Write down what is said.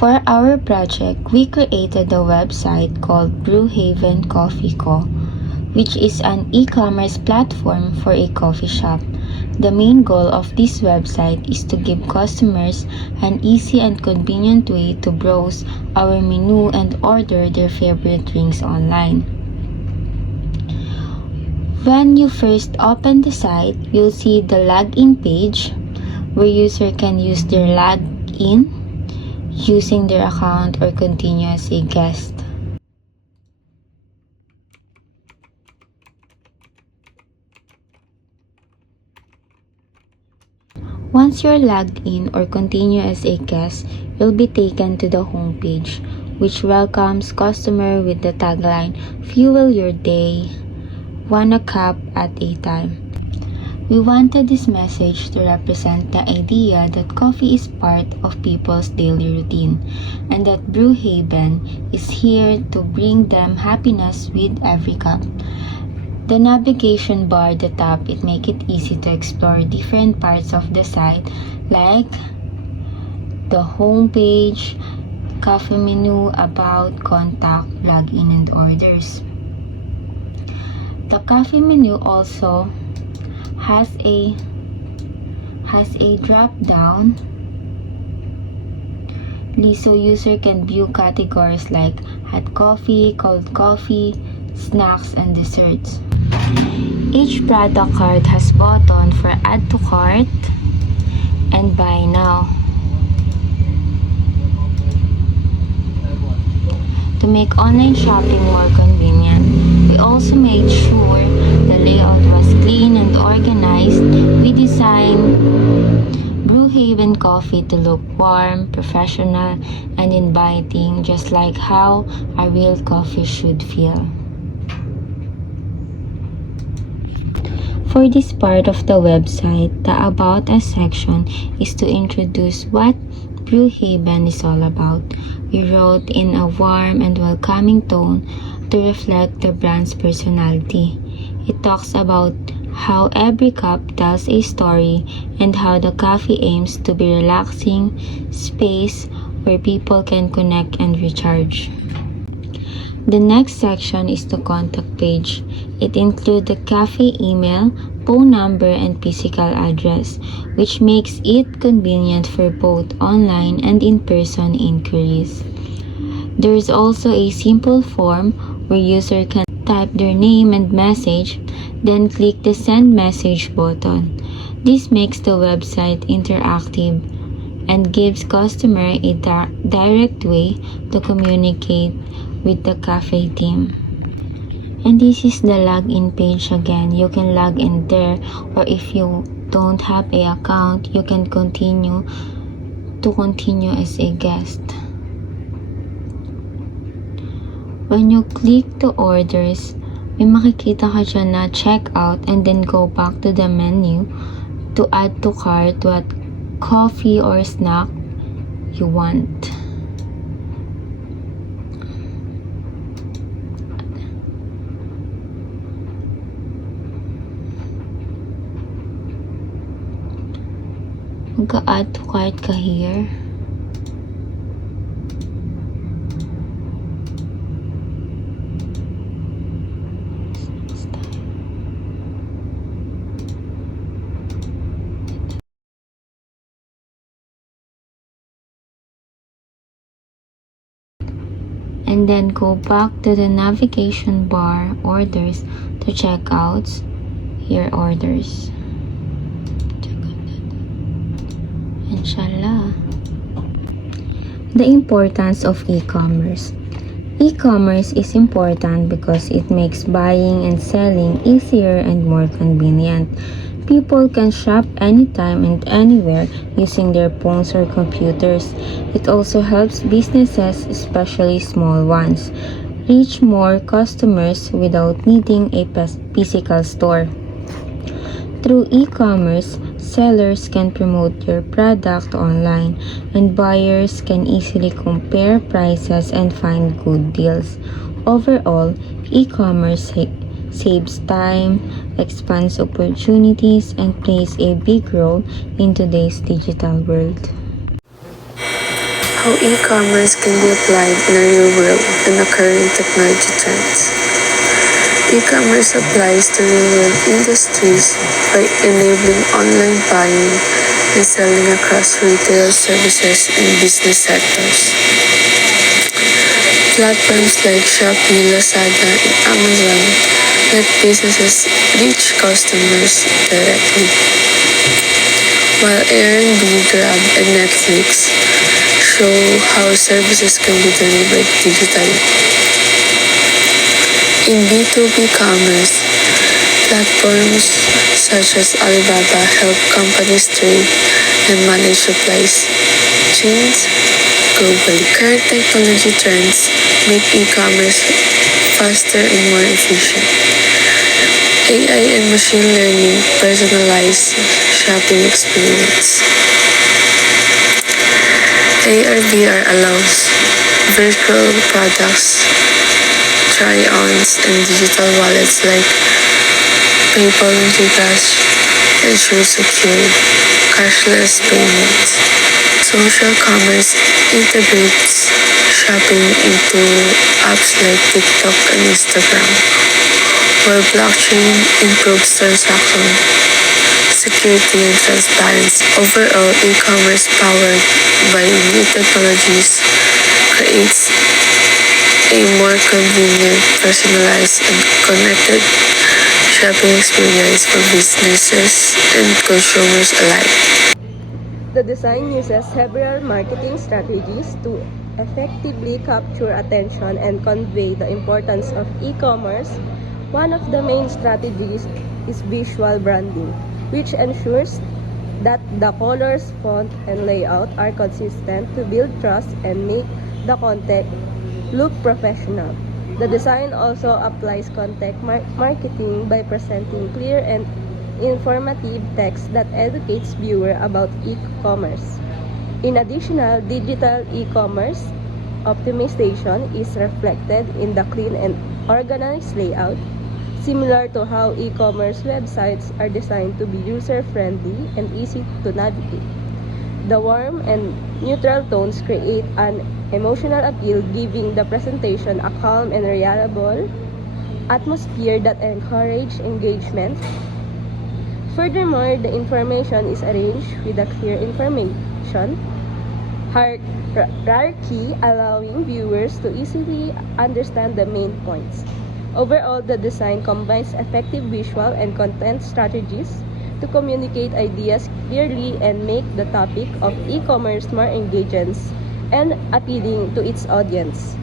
For our project, we created a website called Brewhaven Coffee Co., which is an e-commerce platform for a coffee shop. The main goal of this website is to give customers an easy and convenient way to browse our menu and order their favorite drinks online. When you first open the site, you'll see the login page where user can use their login using their account or continue as a guest. Once you're logged in or continue as a guest, you'll be taken to the homepage, which welcomes customer with the tagline, "Fuel your day, 1 cup at a time." We wanted this message to represent the idea that coffee is part of people's daily routine and that Brewhaven is here to bring them happiness with every cup. The navigation bar at the top, it make it easy to explore different parts of the site like the homepage, coffee menu, about, contact, login, and orders. The coffee menu also has a drop down list so user can view categories like hot coffee, cold coffee, snacks, and desserts. Each product card has button for add to cart and buy now. To make online shopping more convenient, we also made sure the layout was clean and organized. We designed Brewhaven Coffee to look warm, professional, and inviting, just like how a real coffee should feel. For this part of the website, the About Us section is to introduce what Brewhaven is all about. We wrote in a warm and welcoming tone to reflect the brand's personality. It talks about how every cup tells a story and how the coffee aims to be a relaxing space where people can connect and recharge. The next section is the contact page. It includes the cafe email, phone number, and physical address, which makes it convenient for both online and in-person inquiries. There is also a simple form where user can type their name and message, then click the send message button. This makes the website interactive and gives customer a direct way to communicate with the cafe team. And this is the login page again. You can log in there, or if you don't have an account, you can continue as a guest. When you click the orders, may makikita ka dyan na check out and then go back to the menu to add to cart what coffee or snack you want. Magka-add to cart ka here. And then go back to the navigation bar, orders, to checkouts, your orders. Inshallah. The importance of e-commerce. E-commerce is important because it makes buying and selling easier and more convenient. People can shop anytime and anywhere using their phones or computers. It also helps businesses, especially small ones, reach more customers without needing a physical store. Through e-commerce, sellers can promote their product online, and buyers can easily compare prices and find good deals. Overall, e-commerce saves time, expands opportunities, and plays a big role in today's digital world. How e-commerce can be applied in the real world and occurring technology trends. E-commerce applies to real-world industries by enabling online buying and selling across retail services and business sectors. Platforms like Shopee, Lazada, and Amazon let businesses reach customers directly, while Airbnb, Grab, and Netflix show how services can be delivered digitally. In B2B commerce, platforms such as Alibaba help companies trade and manage supplies chains globally. Current technology trends make e-commerce faster and more efficient. AI and machine learning personalize shopping experience. AR/VR allows virtual products, try-ons, and digital wallets like PayPal and Gcash ensure secure, cashless payments. Social commerce integrates shopping into apps like TikTok and Instagram, while blockchain improves transaction security and transparency. Overall, e-commerce powered by new technologies creates a more convenient, personalized, and connected shopping experience for businesses and consumers alike. The design uses several marketing strategies to effectively capture attention and convey the importance of e-commerce. One of the main strategies is visual branding, which ensures that the colors, font, and layout are consistent to build trust and make the content look professional. The design also applies content marketing by presenting clear and informative text that educates viewer about e-commerce. In addition, digital e-commerce optimization is reflected in the clean and organized layout, similar to how e-commerce websites are designed to be user-friendly and easy to navigate. The warm and neutral tones create an emotional appeal, giving the presentation a calm and reliable atmosphere that encourages engagement. Furthermore, the information is arranged with a clear information hierarchy, allowing viewers to easily understand the main points. Overall, the design combines effective visual and content strategies to communicate ideas clearly and make the topic of e-commerce more engaging and appealing to its audience.